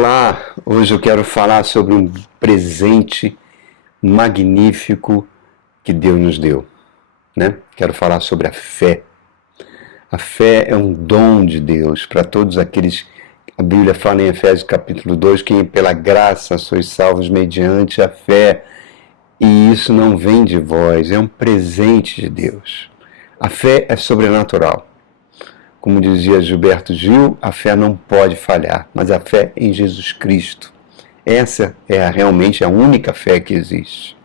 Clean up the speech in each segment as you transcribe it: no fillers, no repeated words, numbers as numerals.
Olá, hoje eu quero falar sobre um presente magnífico que Deus nos deu, né? Quero falar sobre a fé. A fé é um dom de Deus para todos aqueles. A Bíblia fala em Efésios capítulo 2 que pela graça sois salvos mediante a fé, e isso não vem de vós, é um presente de Deus. A fé é sobrenatural. Como dizia Gilberto Gil, a fé não pode falhar, mas a fé em Jesus Cristo. Essa é realmente a única fé que existe.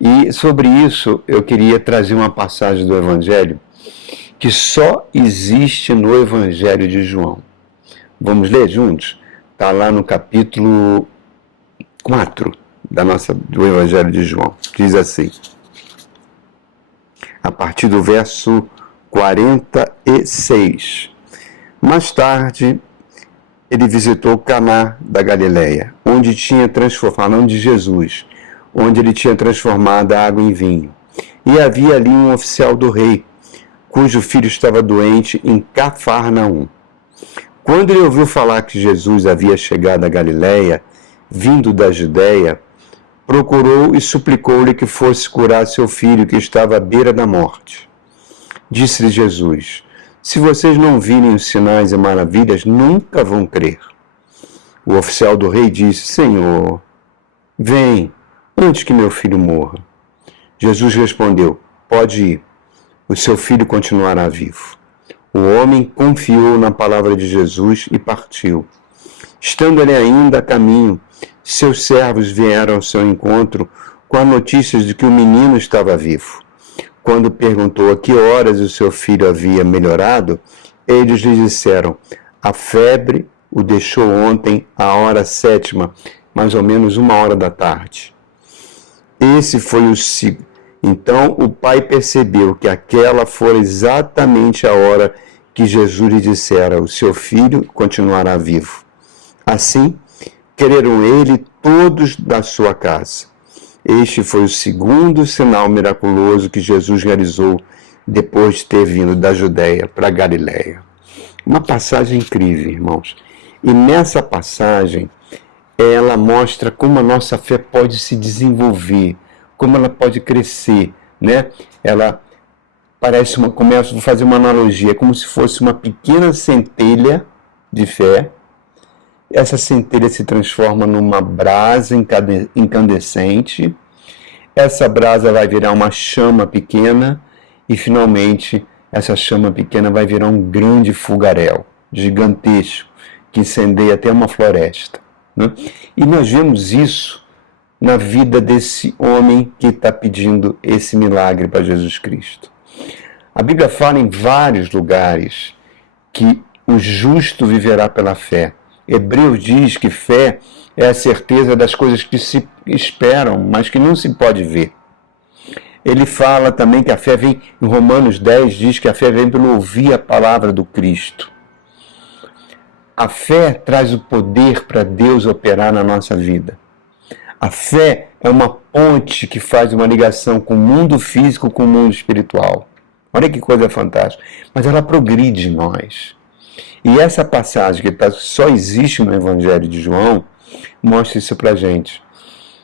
E sobre isso eu queria trazer uma passagem do Evangelho que só existe no Evangelho de João. Vamos ler juntos? Está lá no capítulo 4 do Evangelho de João. Diz assim, a partir do verso 46. Mais tarde, ele visitou Caná da Galileia, onde ele tinha transformado a água em vinho. E havia ali um oficial do rei, cujo filho estava doente em Cafarnaum. Quando ele ouviu falar que Jesus havia chegado à Galileia, vindo da Judeia, procurou e suplicou-lhe que fosse curar seu filho, que estava à beira da morte. Disse-lhe Jesus: se vocês não virem os sinais e maravilhas, nunca vão crer. O oficial do rei disse: Senhor, vem, antes que meu filho morra. Jesus respondeu: pode ir, o seu filho continuará vivo. O homem confiou na palavra de Jesus e partiu. Estando ele ainda a caminho, seus servos vieram ao seu encontro com a notícia de que o menino estava vivo. Quando perguntou a que horas o seu filho havia melhorado, eles lhe disseram: a febre o deixou ontem à hora 7ª, mais ou menos 1h da tarde. Então o pai percebeu que aquela fora exatamente a hora que Jesus lhe dissera: o seu filho continuará vivo. Assim, creram ele todos da sua casa. Este foi o segundo sinal miraculoso que Jesus realizou depois de ter vindo da Judeia para a Galileia. Uma passagem incrível, irmãos. E nessa passagem, ela mostra como a nossa fé pode se desenvolver, como ela pode crescer, né? Ela parece vou fazer uma analogia, como se fosse uma pequena centelha de fé. Essa centelha se transforma numa brasa incandescente. Essa brasa vai virar uma chama pequena e, finalmente, essa chama pequena vai virar um grande fogaréu, gigantesco, que incendeia até uma floresta, né? E nós vemos isso na vida desse homem que está pedindo esse milagre para Jesus Cristo. A Bíblia fala em vários lugares que o justo viverá pela fé. Hebreus diz que fé é a certeza das coisas que se esperam, mas que não se pode ver. Ele fala também que a fé vem, em Romanos 10, diz que a fé vem pelo ouvir a palavra do Cristo. A fé traz o poder para Deus operar na nossa vida. A fé é uma ponte que faz uma ligação com o mundo físico com o mundo espiritual. Olha que coisa fantástica. Mas ela progride em nós. E essa passagem que só existe no Evangelho de João mostra isso para a gente.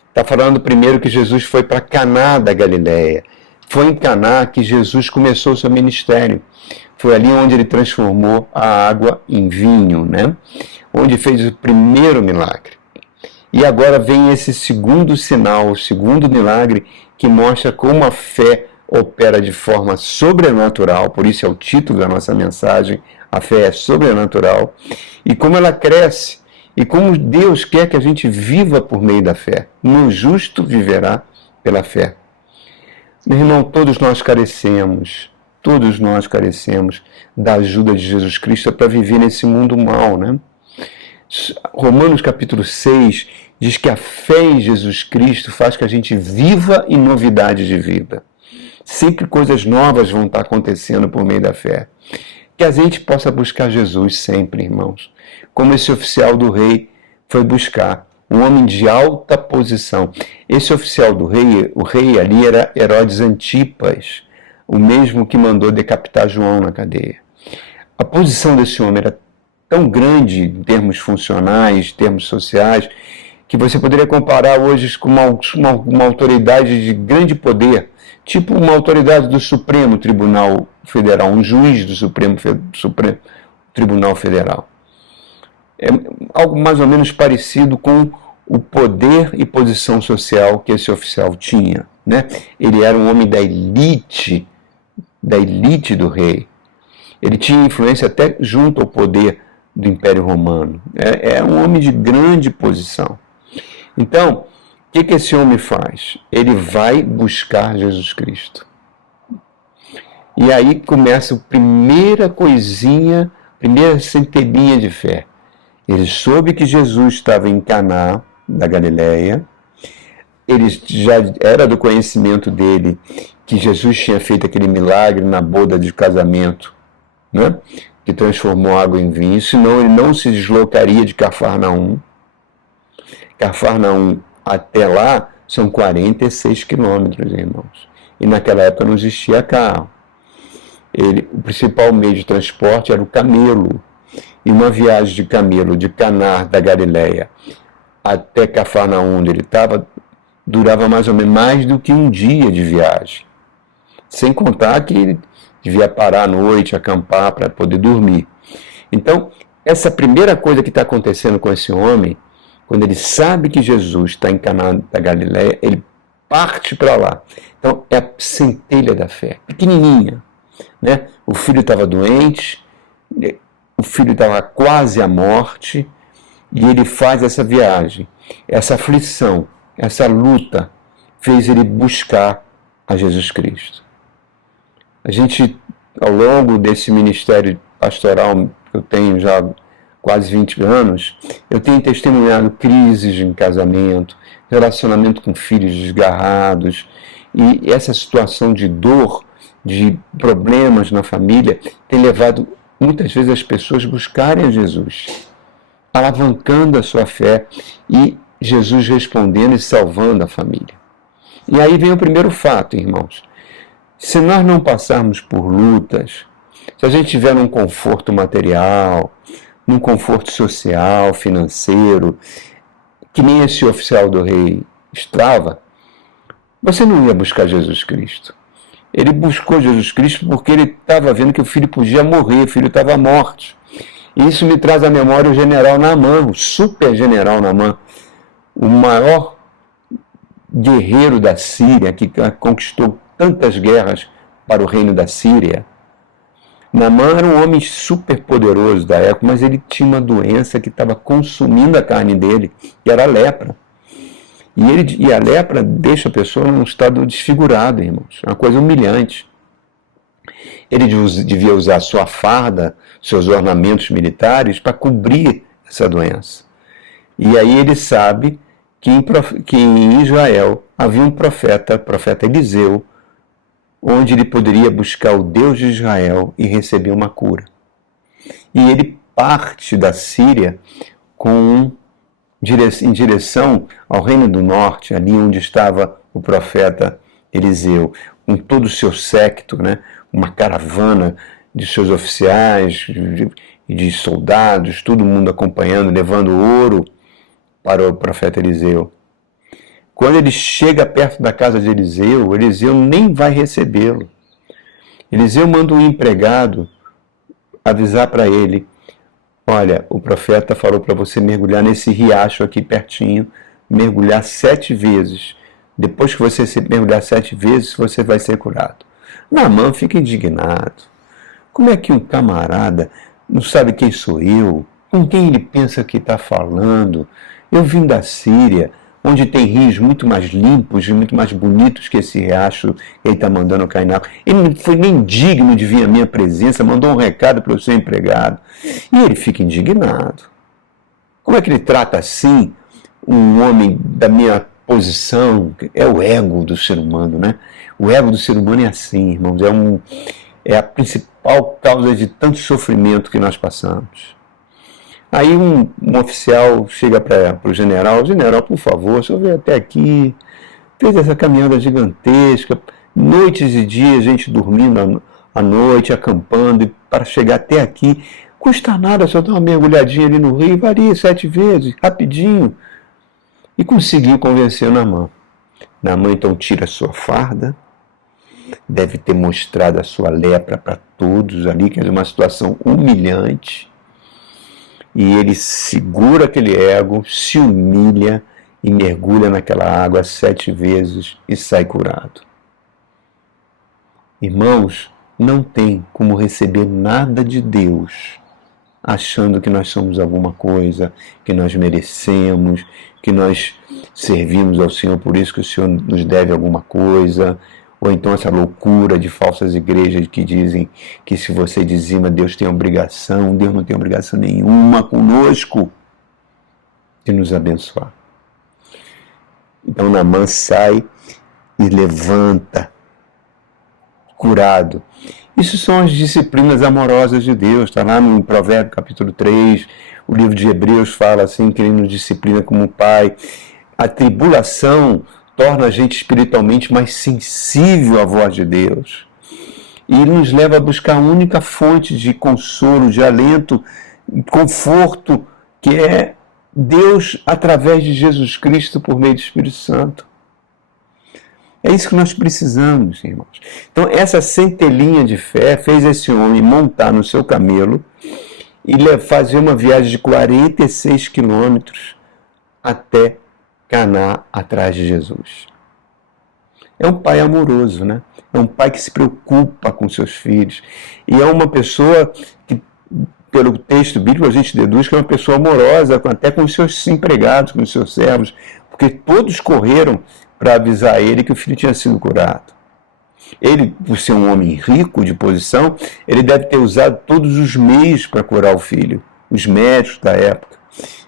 Está falando primeiro que Jesus foi para Caná da Galileia. Foi em Caná que Jesus começou o seu ministério. Foi ali onde ele transformou a água em vinho, né? Onde fez o primeiro milagre. E agora vem esse segundo sinal, o segundo milagre, que mostra como a fé opera de forma sobrenatural, por isso é o título da nossa mensagem, a fé é sobrenatural, e como ela cresce, e como Deus quer que a gente viva por meio da fé. No justo viverá pela fé. Meu irmão, todos nós carecemos da ajuda de Jesus Cristo para viver nesse mundo mal, né? Romanos capítulo 6 diz que a fé em Jesus Cristo faz que a gente viva em novidade de vida. Sempre coisas novas vão estar acontecendo por meio da fé. Que a gente possa buscar Jesus sempre, irmãos. Como esse oficial do rei foi buscar, um homem de alta posição. Esse oficial do rei, o rei ali era Herodes Antipas, o mesmo que mandou decapitar João na cadeia. A posição desse homem era tão grande em termos funcionais, termos sociais, que você poderia comparar hoje com uma autoridade de grande poder, tipo uma autoridade do Supremo Tribunal Federal, um juiz do Supremo Tribunal Federal. É algo mais ou menos parecido com o poder e posição social que esse oficial tinha, né? Ele era um homem da elite do rei. Ele tinha influência até junto ao poder do Império Romano. É um homem de grande posição. Então, o que esse homem faz? Ele vai buscar Jesus Cristo. E aí começa a primeira coisinha, primeira centelhinha de fé. Ele soube que Jesus estava em Caná, da Galileia. Ele já era do conhecimento dele que Jesus tinha feito aquele milagre na boda de casamento, né? Que transformou água em vinho, senão ele não se deslocaria de Cafarnaum. Cafarnaum até lá são 46 quilômetros, irmãos. E naquela época não existia carro. O principal meio de transporte era o camelo. E uma viagem de camelo de Caná, da Galileia, até Cafarnaum, onde ele estava, durava mais ou menos mais do que um dia de viagem. Sem contar que ele devia parar à noite, acampar para poder dormir. Então, essa primeira coisa que está acontecendo com esse homem, quando ele sabe que Jesus está em Caná da Galileia, ele parte para lá. Então, é a centelha da fé, pequenininha, né? O filho estava doente, o filho estava quase à morte, e ele faz essa viagem. Essa aflição, essa luta, fez ele buscar a Jesus Cristo. A gente, ao longo desse ministério pastoral que eu tenho já quase 20 anos, eu tenho testemunhado crises em casamento, relacionamento com filhos desgarrados, e essa situação de dor, de problemas na família, tem levado muitas vezes as pessoas a buscarem a Jesus, alavancando a sua fé e Jesus respondendo e salvando a família. E aí vem o primeiro fato, irmãos. Se nós não passarmos por lutas, se a gente tiver num conforto material, num conforto social, financeiro, que nem esse oficial do rei estava, você não ia buscar Jesus Cristo. Ele buscou Jesus Cristo porque ele estava vendo que o filho podia morrer, o filho estava morto. E isso me traz à memória o general Naamã, o super general Naamã, o maior guerreiro da Síria, que conquistou tantas guerras para o reino da Síria. Naamã era um homem super poderoso da época, mas ele tinha uma doença que estava consumindo a carne dele, que era a lepra. E a lepra deixa a pessoa num estado desfigurado, irmãos. É uma coisa humilhante. Ele devia usar sua farda, seus ornamentos militares, para cobrir essa doença. E aí ele sabe que em Israel havia um profeta Eliseu, onde ele poderia buscar o Deus de Israel e receber uma cura. E ele parte da Síria em direção ao Reino do Norte, ali onde estava o profeta Eliseu, com todo o seu séquito, né? Uma caravana de seus oficiais e de soldados, todo mundo acompanhando, levando ouro para o profeta Eliseu. Quando ele chega perto da casa de Eliseu, Eliseu nem vai recebê-lo. Eliseu manda um empregado avisar para ele: olha, o profeta falou para você mergulhar nesse riacho aqui pertinho, mergulhar 7 vezes. Depois que você mergulhar 7 vezes, você vai ser curado. Naamã fica indignado. Como é que um camarada não sabe quem sou eu? Com quem ele pensa que está falando? Eu vim da Síria, onde tem rios muito mais limpos e muito mais bonitos que esse riacho que ele está mandando cair na água. Ele não foi nem digno de vir à minha presença, mandou um recado para o seu empregado. E ele fica indignado. Como é que ele trata assim um homem da minha posição? É o ego do ser humano, né? O ego do ser humano é assim, irmãos. É a principal causa de tanto sofrimento que nós passamos. Aí um oficial chega para o general: general, por favor, o senhor veio até aqui, fez essa caminhada gigantesca, noites e dias, gente dormindo à noite, acampando, e para chegar até aqui, Custa nada só dar uma mergulhadinha ali no rio, varia 7 vezes, rapidinho. E conseguiu convencer Naamã. Naamã então tira a sua farda, deve ter mostrado a sua lepra para todos ali, que era uma situação humilhante. E ele segura aquele ego, se humilha e mergulha naquela água 7 vezes e sai curado. Irmãos, não tem como receber nada de Deus achando que nós somos alguma coisa, que nós merecemos, que nós servimos ao Senhor, por isso que o Senhor nos deve alguma coisa, ou então essa loucura de falsas igrejas que dizem que se você dizima, Deus tem obrigação. Deus não tem obrigação nenhuma conosco de nos abençoar. Então Naamã sai e levanta, curado. Isso são as disciplinas amorosas de Deus, está lá no Provérbio capítulo 3, o livro de Hebreus fala assim, que ele nos disciplina como Pai. A tribulação torna a gente espiritualmente mais sensível à voz de Deus e nos leva a buscar a única fonte de consolo, de alento, conforto, que é Deus através de Jesus Cristo por meio do Espírito Santo. É isso que nós precisamos, irmãos. Então, essa centelhinha de fé fez esse homem montar no seu camelo e fazer uma viagem de 46 quilômetros até Caná, atrás de Jesus. É um pai amoroso, né? É um pai que se preocupa com seus filhos. E é uma pessoa que, pelo texto bíblico, a gente deduz que é uma pessoa amorosa, até com os seus empregados, com os seus servos, porque todos correram para avisar ele que o filho tinha sido curado. Ele, por ser um homem rico de posição, ele deve ter usado todos os meios para curar o filho, os médicos da época.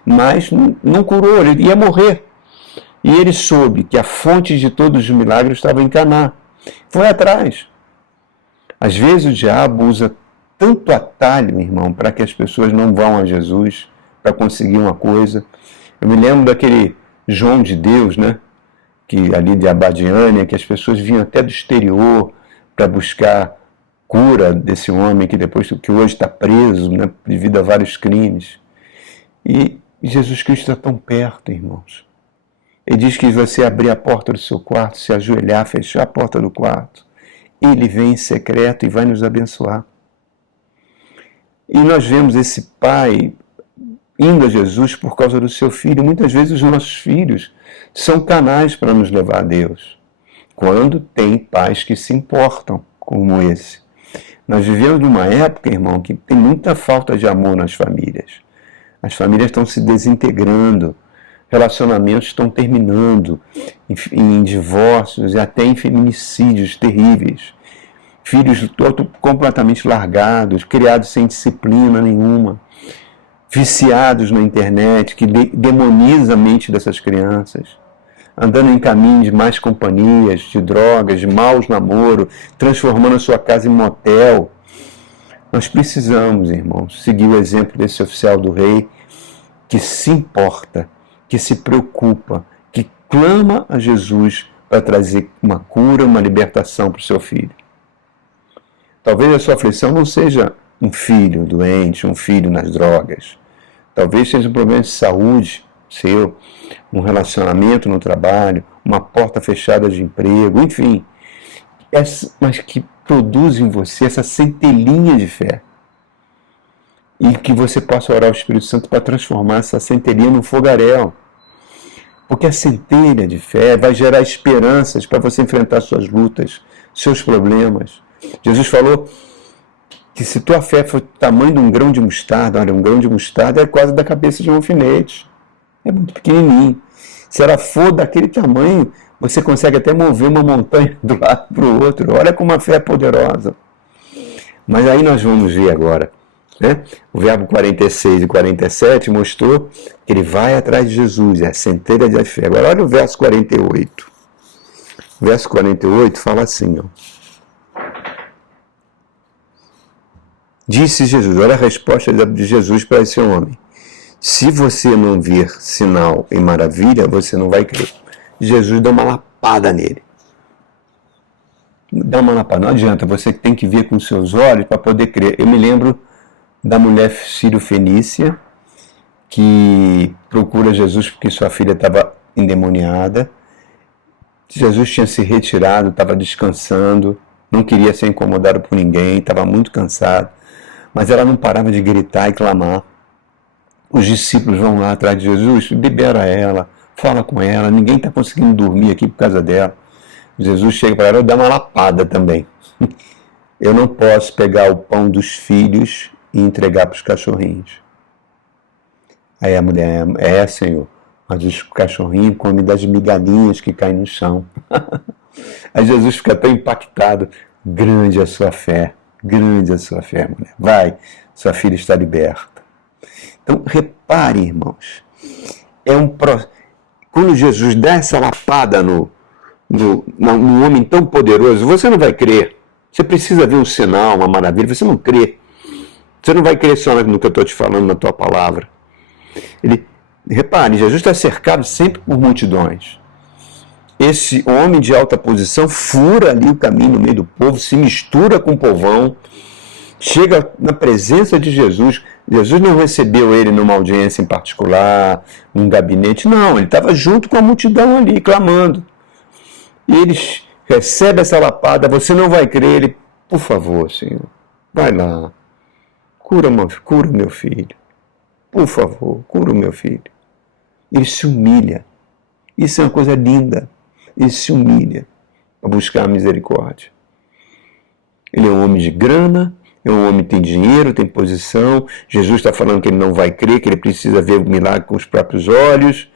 Mas não curou, ele ia morrer. E ele soube que a fonte de todos os milagres estava em Caná. Foi atrás. Às vezes o diabo usa tanto atalho, irmão, para que as pessoas não vão a Jesus para conseguir uma coisa. Eu me lembro daquele João de Deus, né? Que ali de Abadiânia, que as pessoas vinham até do exterior para buscar cura desse homem que hoje está preso, né, devido a vários crimes. E Jesus Cristo está tão perto, irmãos. Ele diz que você abrir a porta do seu quarto, se ajoelhar, fechar a porta do quarto, ele vem em secreto e vai nos abençoar. E nós vemos esse pai indo a Jesus por causa do seu filho. Muitas vezes os nossos filhos são canais para nos levar a Deus, quando tem pais que se importam, como esse. Nós vivemos numa época, irmão, que tem muita falta de amor nas famílias. As famílias estão se desintegrando, relacionamentos estão terminando em divórcios e até em feminicídios terríveis. Filhos completamente largados, criados sem disciplina nenhuma, viciados na internet, que demoniza a mente dessas crianças, andando em caminho de más companhias, de drogas, de maus namoros, transformando a sua casa em motel. Nós precisamos, irmãos, seguir o exemplo desse oficial do rei, que se importa, que se preocupa, que clama a Jesus para trazer uma cura, uma libertação para o seu filho. Talvez a sua aflição não seja um filho doente, um filho nas drogas. Talvez seja um problema de saúde seu, um relacionamento no trabalho, uma porta fechada de emprego, enfim. Mas que produz em você essa centelhinha de fé. E que você possa orar ao Espírito Santo para transformar essa centelhinha num fogaréu. Porque a centelha de fé vai gerar esperanças para você enfrentar suas lutas, seus problemas. Jesus falou que se tua fé for do tamanho de um grão de mostarda, olha, um grão de mostarda é quase da cabeça de um alfinete. É muito pequenininho. Se ela for daquele tamanho, você consegue até mover uma montanha do lado para o outro. Olha como a fé é poderosa. Mas aí nós vamos ver agora, né? O verbo 46 e 47 mostrou que ele vai atrás de Jesus, é a centelha de fé. Agora olha o verso 48. O verso 48 fala assim, ó. Disse Jesus, olha a resposta de Jesus para esse homem. Se você não vir sinal e maravilha, você não vai crer. Jesus dá uma lapada nele. Dá uma lapada. Não adianta, você tem que ver com seus olhos para poder crer. Eu me lembro da mulher sírio-fenícia, que procura Jesus porque sua filha estava endemoniada. Jesus tinha se retirado, estava descansando, não queria ser incomodado por ninguém, estava muito cansado, mas ela não parava de gritar e clamar. Os discípulos vão lá atrás de Jesus, libera ela, fala com ela, ninguém está conseguindo dormir aqui por causa dela. Jesus chega para ela e dá uma lapada também. Eu não posso pegar o pão dos filhos e entregar para os cachorrinhos. Aí a mulher, Senhor, mas os cachorrinhos comem das migalhinhas que caem no chão. Aí Jesus fica tão impactado. Grande a sua fé, mulher. Vai, sua filha está liberta. Então, repare, irmãos, quando Jesus dá essa lapada num homem tão poderoso, você não vai crer. Você precisa ver um sinal, uma maravilha, você não crê. Você não vai crer só no que eu estou te falando, na tua palavra. Repare, Jesus está cercado sempre por multidões. Esse homem de alta posição fura ali o caminho no meio do povo, se mistura com o povão, chega na presença de Jesus. Jesus não recebeu ele numa audiência em particular, num gabinete, não, ele estava junto com a multidão ali, clamando. E ele recebe essa lapada, você não vai crer, ele, por favor, Senhor, vai lá, cura meu filho, por favor, cura o meu filho. Ele se humilha, isso é uma coisa linda, ele se humilha para buscar a misericórdia. Ele é um homem de grana, é um homem que tem dinheiro, tem posição. Jesus está falando que ele não vai crer, que ele precisa ver o milagre com os próprios olhos.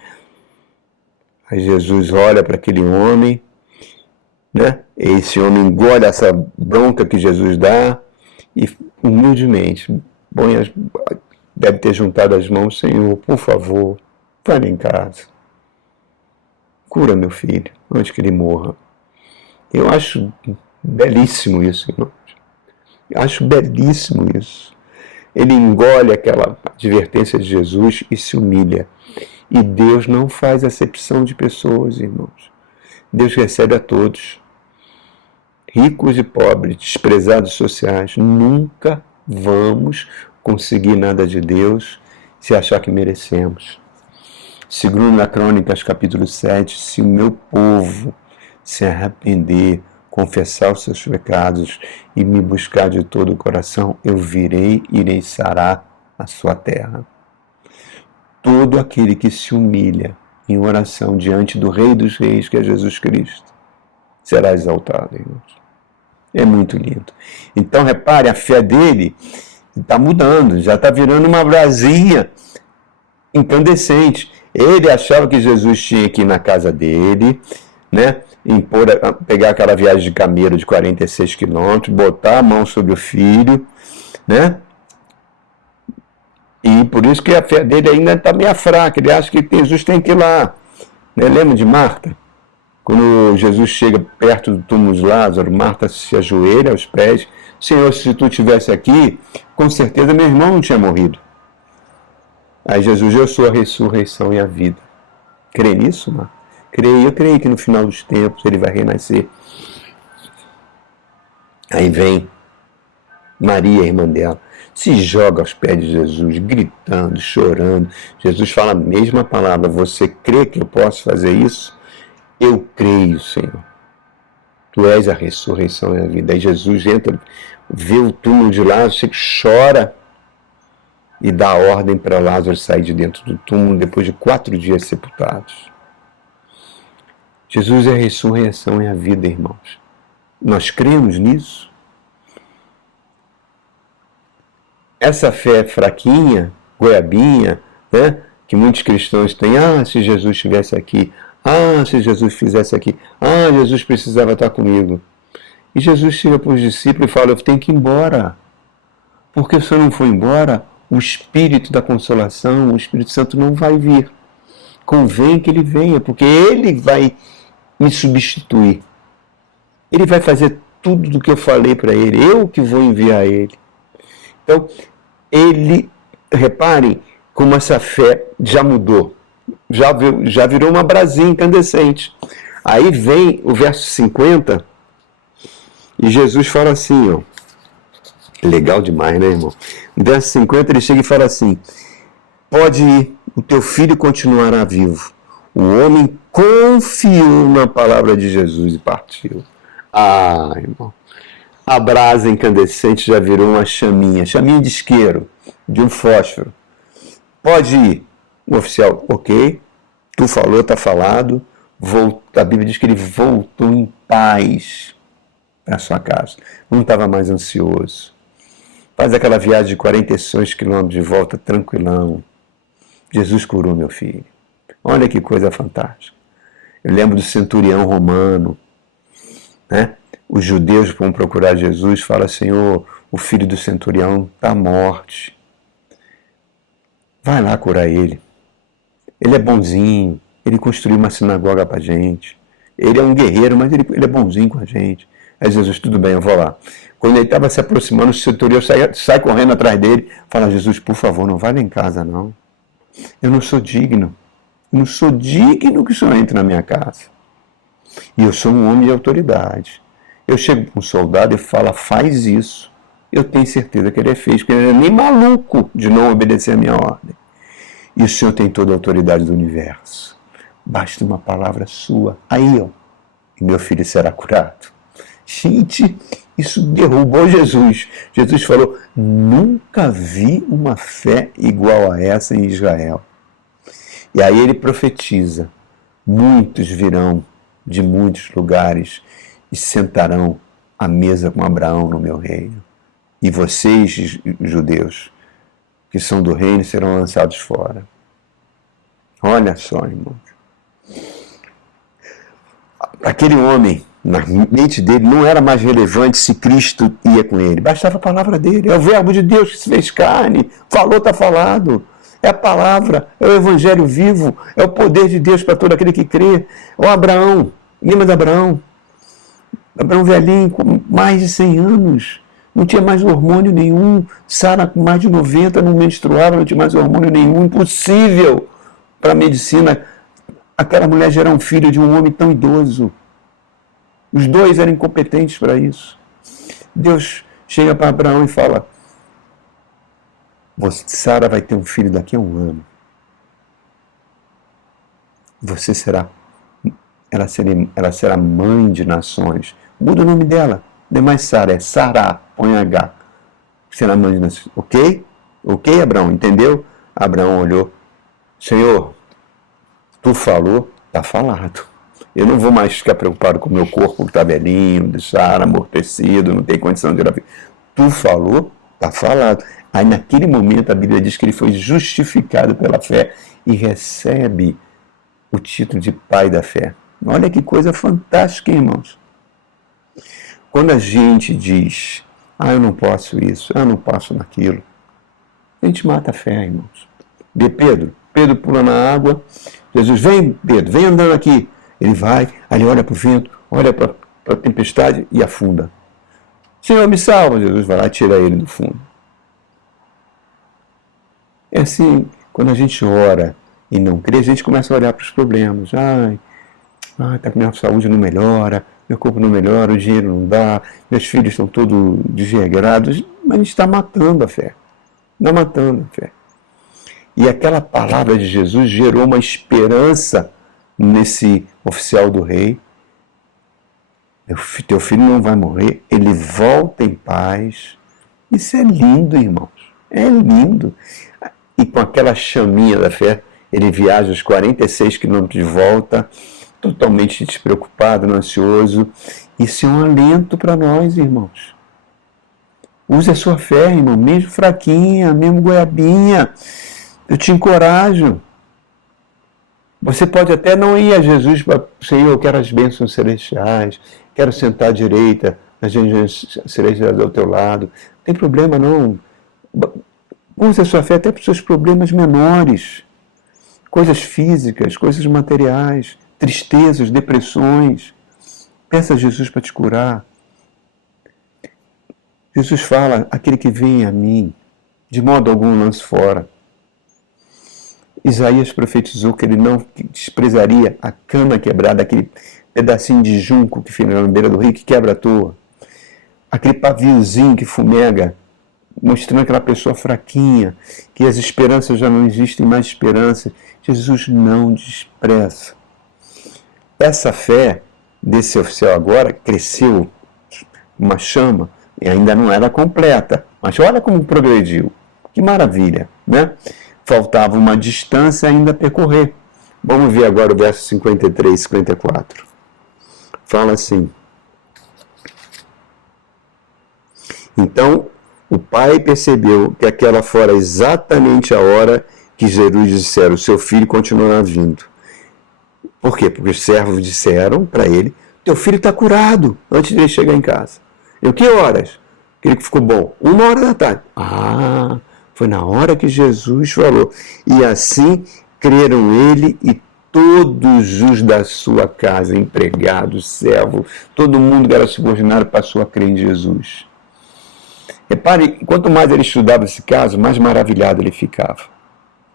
Aí Jesus olha para aquele homem, né? Esse homem engole essa bronca que Jesus dá e humildemente deve ter juntado as mãos. Senhor, por favor, vai lá em casa. Cura meu filho, antes que ele morra. Eu acho belíssimo isso, irmãos. Eu acho belíssimo isso. Ele engole aquela advertência de Jesus e se humilha. E Deus não faz acepção de pessoas, irmãos. Deus recebe a todos. Ricos e pobres, desprezados sociais. Nunca vamos conseguir nada de Deus se achar que merecemos. Segundo na Crônicas, capítulo 7, se o meu povo se arrepender, confessar os seus pecados e me buscar de todo o coração, eu irei sarar a sua terra. Todo aquele que se humilha em oração diante do Rei dos Reis, que é Jesus Cristo, será exaltado, irmãos. É muito lindo. Então, repare, a fé dele está mudando, já está virando uma brasinha incandescente. Ele achava que Jesus tinha que ir na casa dele, né, pegar aquela viagem de camelo de 46 quilômetros, botar a mão sobre o filho, né? E por isso que a fé dele ainda está meio fraca. Ele acha que Jesus tem que ir lá. Né? Lembra de Marta? Quando Jesus chega perto do túmulo de Lázaro, Marta se ajoelha aos pés. Senhor, se tu estivesse aqui, com certeza meu irmão não tinha morrido. Aí Jesus, eu sou a ressurreição e a vida. Crê nisso, Marta? Eu creio que no final dos tempos ele vai renascer. Aí vem Maria, irmã dela, se joga aos pés de Jesus, gritando, chorando. Jesus fala a mesma palavra. Você crê que eu posso fazer isso? Eu creio, Senhor. Tu és a ressurreição e a vida. Aí Jesus entra, vê o túmulo de Lázaro, chora e dá ordem para Lázaro sair de dentro do túmulo depois de 4 dias sepultados. Jesus é a ressurreição e a vida, irmãos. Nós cremos nisso? Essa fé fraquinha, goiabinha, né, que muitos cristãos têm, se Jesus estivesse aqui, se Jesus fizesse aqui, Jesus precisava estar comigo. E Jesus chega para os discípulos e fala, eu tenho que ir embora. Porque se eu não for embora, o Espírito da Consolação, o Espírito Santo não vai vir. Convém que ele venha, porque ele vai me substituir. Ele vai fazer tudo do que eu falei para ele, eu que vou enviar ele. Então, reparem como essa fé já mudou, já virou uma brasinha incandescente. Aí vem o verso 50, e Jesus fala assim, legal demais, né, irmão? verso 50, ele chega e fala assim: pode ir, o teu filho continuará vivo. O homem confiou na palavra de Jesus e partiu. Ah, irmão. A brasa incandescente já virou uma chaminha de isqueiro, de um fósforo. Pode ir. O oficial, ok, tu falou, tá falado. A Bíblia diz que ele voltou em paz para sua casa. Não estava mais ansioso. Faz aquela viagem de 46 quilômetros de volta, tranquilão. Jesus curou meu filho. Olha que coisa fantástica. Eu lembro do centurião romano, né? Os judeus vão procurar Jesus e falam: Senhor, o filho do centurião está à morte. Vai lá curar ele. Ele é bonzinho, ele construiu uma sinagoga para a gente. Ele é um guerreiro, mas ele é bonzinho com a gente. Aí Jesus, tudo bem, eu vou lá. Quando ele estava se aproximando, o centurião sai correndo atrás dele, fala: Jesus, por favor, não vá lá em casa, não. Eu não sou digno. Eu não sou digno que o Senhor entre na minha casa. E eu sou um homem de autoridade. Eu chego para um soldado e falo: faz isso. Eu tenho certeza que ele fez, porque ele não é nem maluco de não obedecer a minha ordem. E o Senhor tem toda a autoridade do universo. Basta uma palavra sua. Aí, ó, e meu filho será curado. Gente, isso derrubou Jesus. Jesus falou: nunca vi uma fé igual a essa em Israel. E aí ele profetiza: muitos virão de muitos lugares e sentarão à mesa com Abraão no meu reino. E vocês, judeus, que são do reino, serão lançados fora. Olha só, irmãos. Aquele homem, na mente dele, não era mais relevante se Cristo ia com ele. Bastava a palavra dele. É o verbo de Deus que se fez carne. Falou, está falado. É a palavra, é o evangelho vivo, é o poder de Deus para todo aquele que crê. O Abraão, lembra de Abraão? Abraão velhinho, com mais de 100 anos. Não tinha mais hormônio nenhum. Sara, com mais de 90, não menstruava, não tinha mais hormônio nenhum. Impossível para a medicina aquela mulher gerar um filho de um homem tão idoso. Os dois eram incompetentes para isso. Deus chega para Abraão e fala: Sara vai ter um filho daqui a um ano. Você será, ela será mãe de nações. Muda o nome dela. Não é mais Sara, é Sará. Põe H. Será mãe de nações. Ok? Ok, Abraão? Entendeu? Abraão olhou: Senhor, tu falou, está falado. Eu não vou mais ficar preocupado com o meu corpo que está velhinho, de Sara, amortecido, não tem condição de gravidez. Tu falou, está falado. Aí naquele momento a Bíblia diz que ele foi justificado pela fé e recebe o título de pai da fé. Olha que coisa fantástica, irmãos. Quando a gente diz: eu não posso isso, eu não posso naquilo, a gente mata a fé, irmãos. Vê Pedro. Pedro pula na água. Jesus: vem, Pedro, vem andando aqui. Ele vai, aí ele olha para o vento, olha para a tempestade e afunda. Senhor, me salva. Jesus vai lá e tira ele do fundo. É assim, quando a gente ora e não crê, a gente começa a olhar para os problemas. Tá com minha saúde não melhora, meu corpo não melhora, o dinheiro não dá, meus filhos estão todos desregrados. Mas a gente está matando a fé. Está matando a fé. E aquela palavra de Jesus gerou uma esperança nesse oficial do rei. Teu filho não vai morrer, ele volta em paz. Isso é lindo, irmãos. É lindo. E com aquela chaminha da fé, ele viaja os 46 quilômetros de volta, totalmente despreocupado, não ansioso. Isso é um alento para nós, irmãos. Use a sua fé, irmão, mesmo fraquinha, mesmo goiabinha. Eu te encorajo. Você pode até não ir a Jesus para: Senhor, eu quero as bênçãos celestiais, quero sentar à direita, as bênçãos celestiais ao teu lado. Não tem problema, não. Use a sua fé até para os seus problemas menores. Coisas físicas, coisas materiais, tristezas, depressões. Peça a Jesus para te curar. Jesus fala: aquele que vem a mim, de modo algum lance fora. Isaías profetizou que ele não desprezaria a cana quebrada, aquele pedacinho de junco que fica na beira do rio, que quebra à toa. Aquele paviozinho que fumega mostrando aquela pessoa fraquinha, que as esperanças já não existem mais esperanças. Jesus não despreza. Essa fé desse oficial agora cresceu uma chama, e ainda não era completa, mas olha como progrediu. Que maravilha, né? Faltava uma distância ainda a percorrer. Vamos ver agora o verso 53 e 54. Fala assim: então o pai percebeu que aquela fora exatamente a hora que Jesus dissera: o seu filho continuará vindo. Por quê? Porque os servos disseram para ele: teu filho está curado, antes de ele chegar em casa. E que horas? Aquele que ficou bom? 1h da tarde. Ah, foi na hora que Jesus falou. E assim creram ele e todos os da sua casa, empregados, servos, todo mundo que era subordinado passou a crer em Jesus. Repare, quanto mais ele estudava esse caso, mais maravilhado ele ficava.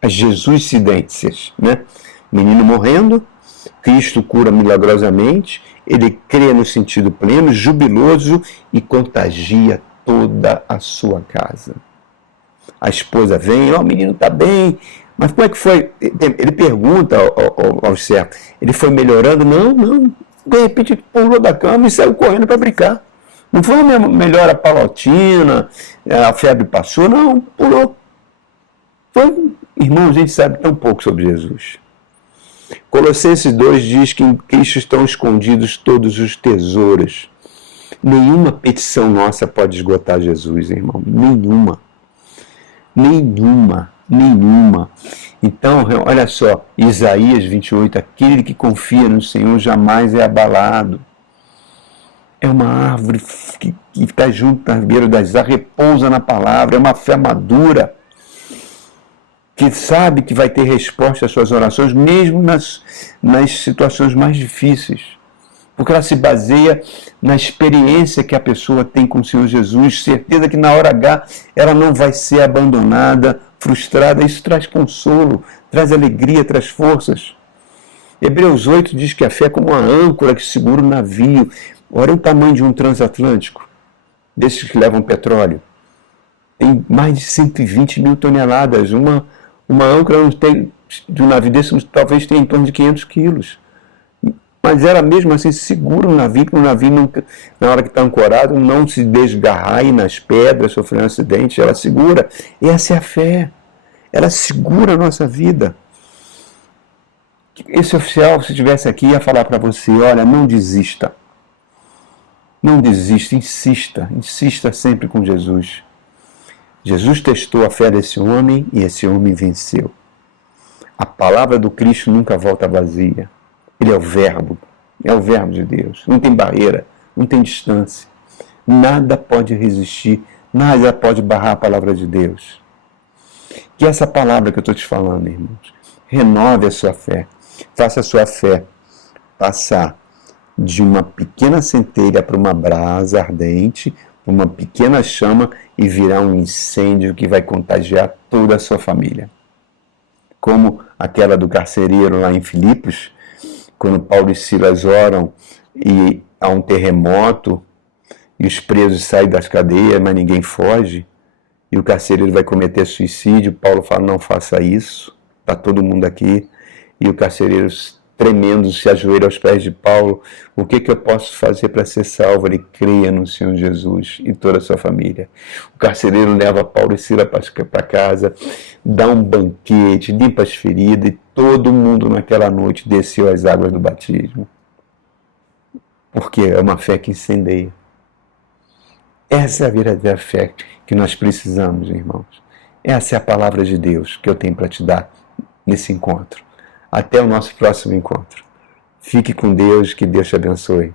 As Jesuscidências, né? Menino morrendo, Cristo cura milagrosamente, ele crê no sentido pleno, jubiloso e contagia toda a sua casa. A esposa vem, o menino está bem, mas como é que foi? Ele pergunta ao servo, ele foi melhorando? Não, de repente ele pulou da cama e saiu correndo para brincar. Não foi uma melhora paulatina, a febre passou, não, pulou. Irmãos, a gente sabe tão pouco sobre Jesus. Colossenses 2 diz que em Cristo estão escondidos todos os tesouros. Nenhuma petição nossa pode esgotar Jesus, irmão. Nenhuma. Então, olha só, Isaías 28, aquele que confia no Senhor jamais é abalado. É uma árvore que está junto na beira das águas, repousa na palavra, é uma fé madura, que sabe que vai ter resposta às suas orações, mesmo nas situações mais difíceis. Porque ela se baseia na experiência que a pessoa tem com o Senhor Jesus, certeza que na hora H ela não vai ser abandonada, frustrada. Isso traz consolo, traz alegria, traz forças. Hebreus 8 diz que a fé é como uma âncora que segura o navio. Olha o tamanho de um transatlântico, desses que levam petróleo. Tem mais de 120 mil toneladas. Uma âncora de um navio desse talvez tenha em torno de 500 quilos. Mas ela mesmo assim segura o navio, para o navio, na hora que está ancorado, não se desgarrar aí nas pedras, sofrer um acidente. Ela segura. Essa é a fé. Ela segura a nossa vida. Esse oficial, se estivesse aqui, ia falar para você: olha, não desista. Não desista, insista sempre com Jesus. Jesus testou a fé desse homem e esse homem venceu. A palavra do Cristo nunca volta vazia. Ele é o Verbo de Deus. Não tem barreira, não tem distância. Nada pode resistir, nada pode barrar a palavra de Deus. Que essa palavra que eu estou te falando, irmãos, renove a sua fé. Faça a sua fé passar de uma pequena centelha para uma brasa ardente, uma pequena chama, e virar um incêndio que vai contagiar toda a sua família. Como aquela do carcereiro lá em Filipos, quando Paulo e Silas oram e há um terremoto e os presos saem das cadeias, mas ninguém foge, e o carcereiro vai cometer suicídio. Paulo fala: não faça isso, está todo mundo aqui. E o carcereiro, tremendo, se ajoelha aos pés de Paulo: o que eu posso fazer para ser salvo? Ele creia no Senhor Jesus e toda a sua família. O carcereiro leva Paulo e Silas para casa, dá um banquete, limpa as feridas, e todo mundo naquela noite desceu as águas do batismo. Porque é uma fé que incendeia. Essa é a verdadeira fé que nós precisamos, irmãos. Essa é a palavra de Deus que eu tenho para te dar nesse encontro. Até o nosso próximo encontro. Fique com Deus, que Deus te abençoe.